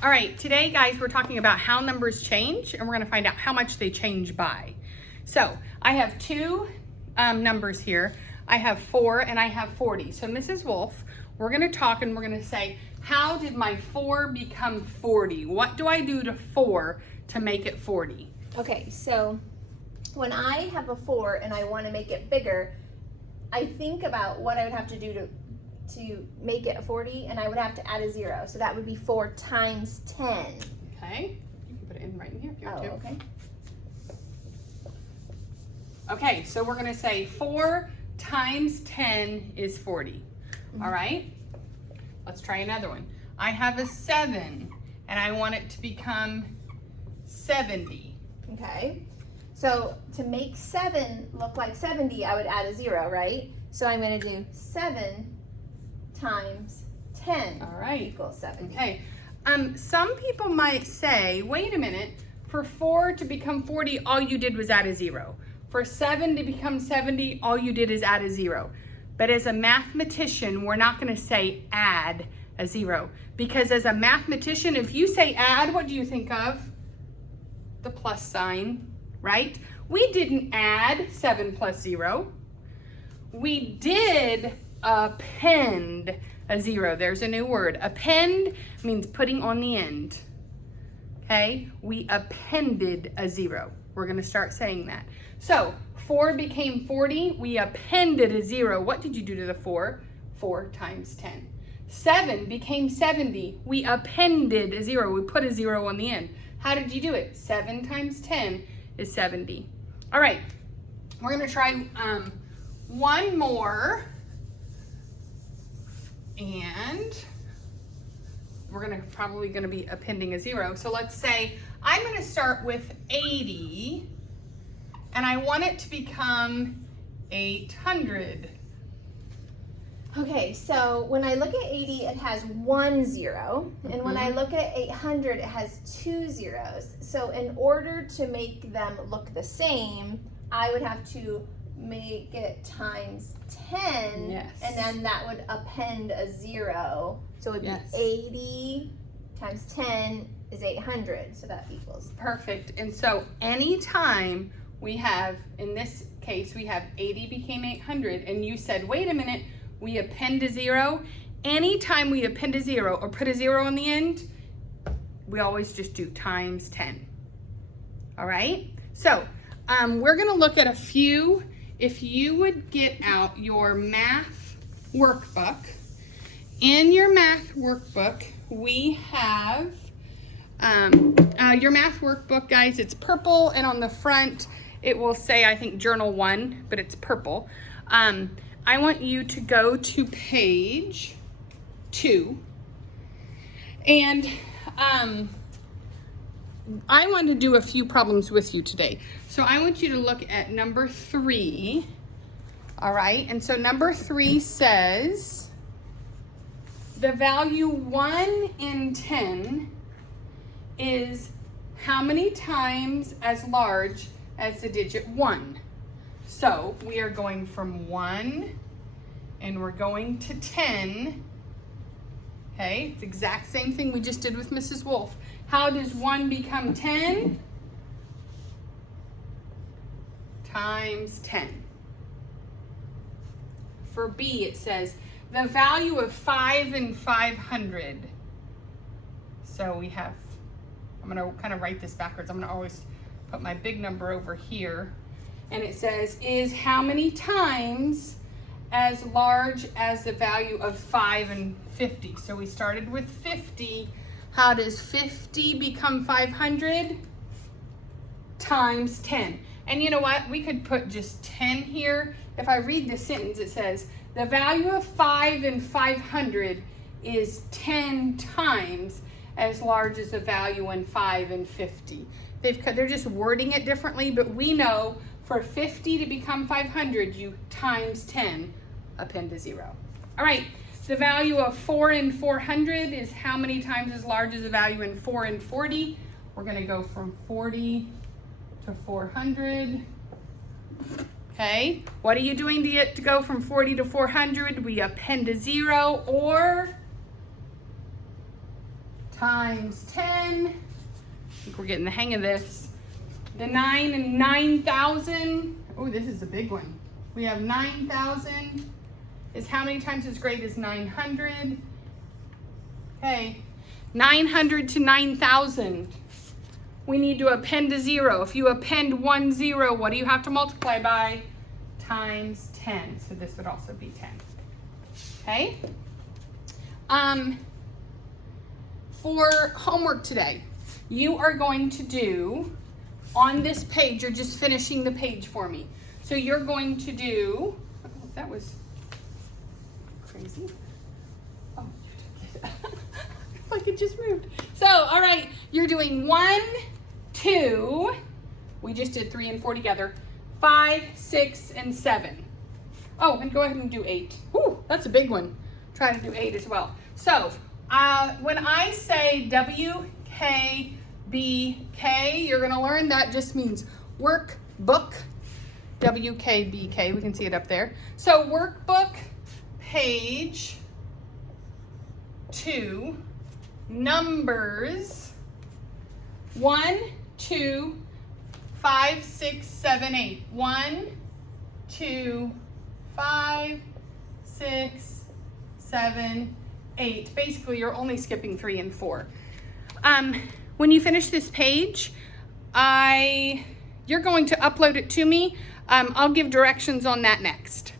All right, today, guys, we're talking about how numbers change, and we're going to find out how much they change by. So I have two numbers here. I have 4 and I have 40. So Mrs. Wolf, we're going to talk and we're going to say, how did my 4 become 40? What do I do to 4 to make it 40? Okay, so when I have a 4 and I want to make it bigger, I think about what I would have to do to make it a 40, and I would have to add a 0. So that would be 4 times 10. Okay, you can put it in right in here if you want to. Okay. Okay, so we're going to say 4 times 10 is 40. All right, let's try another one. I have a 7 and I want it to become 70. Okay, so to make 7 look like 70, I would add a 0, right? So I'm going to do 7 times 10 All right. equals 70. Okay, some people might say, wait a minute, for 4 to become 40, all you did was add a 0. For 7 to become 70, all you did is add a 0. But as a mathematician, we're not going to say add a 0. Because as a mathematician, if you say add, what do you think of? The plus sign, right? We didn't add 7 plus 0. We did append a 0. There's a new word. Append means putting on the end. Okay? We appended a 0. We're going to start saying that. So 4 became 40. We appended a 0. What did you do to the 4? 4 times 10. 7 became 70. We appended a 0. We put a 0 on the end. How did you do it? 7 times 10 is 70. All right. We're going to try one more. And we're probably going to be appending a 0. So let's say I'm going to start with 80 and I want it to become 800. Okay, so when I look at 80, it has 1 0. And when I look at 800, it has 2 zeros. So in order to make them look the same, I would have to make it times 10, yes. And then that would append a 0. So it would yes. be 80 times 10 is 800, so that equals. Perfect. And so anytime we have, in this case, we have 80 became 800, and you said, wait a minute, we append a 0. Anytime we append a 0 or put a 0 on the end, we always just do times 10. All right? So we're going to look at a few. If you would get out your math workbook, in your math workbook, we have your math workbook, guys. It's purple, and on the front, it will say, I think, Journal 1, but it's purple. I want you to go to page 2, and I want to do a few problems with you today. So I want you to look at number 3, all right? And so number 3 says, the value 1 in 10 is how many times as large as the digit 1? So we are going from 1 and we're going to 10. Okay, it's the exact same thing we just did with Mrs. Wolf. How does 1 become 10? Times 10. For B, it says the value of 5 and 500. So we have, I'm going to kind of write this backwards. I'm going to always put my big number over here. And it says, is how many times as large as the value of 5 and 50? So we started with 50. How does 50 become 500? Times 10. And you know what? We could put just 10 here. If I read the sentence, it says, the value of 5 and 500 is 10 times as large as the value in 5 and 50. They're just wording it differently, but we know for 50 to become 500, you times 10, append a 0. All right, the value of 4 and 400 is how many times as large as the value in 4 and 40? We're going to go from 40 to 400. Okay, what are you doing to get to go from 40 to 400? We append a 0 or times 10. I think we're getting the hang of this. The 9 and 9,000. Oh, this is a big one. We have 9,000 is how many times as great as 900? Okay, 900 to 9,000. We need to append a 0. If you append 1 0, what do you have to multiply by? Times 10. So this would also be 10. Okay? For homework today, you are going to do, on this page, you're just finishing the page for me. So you're going to do, oh, that was crazy. Oh, you did it. Like it just moved. So, all right, you're doing 1, 2, we just did 3 and 4 together, 5, 6, and 7. Oh, and go ahead and do 8. Whew, that's a big one. Try to do 8 as well. So, when I say WKBK, you're going to learn that just means workbook. WKBK, we can see it up there. So, workbook, page 2, numbers 1, 2, 5, 6, 7, 8. 1, 2, 5, 6, 7, 8. Basically, you're only skipping 3 and 4. When you finish this page, you're going to upload it to me. I'll give directions on that next.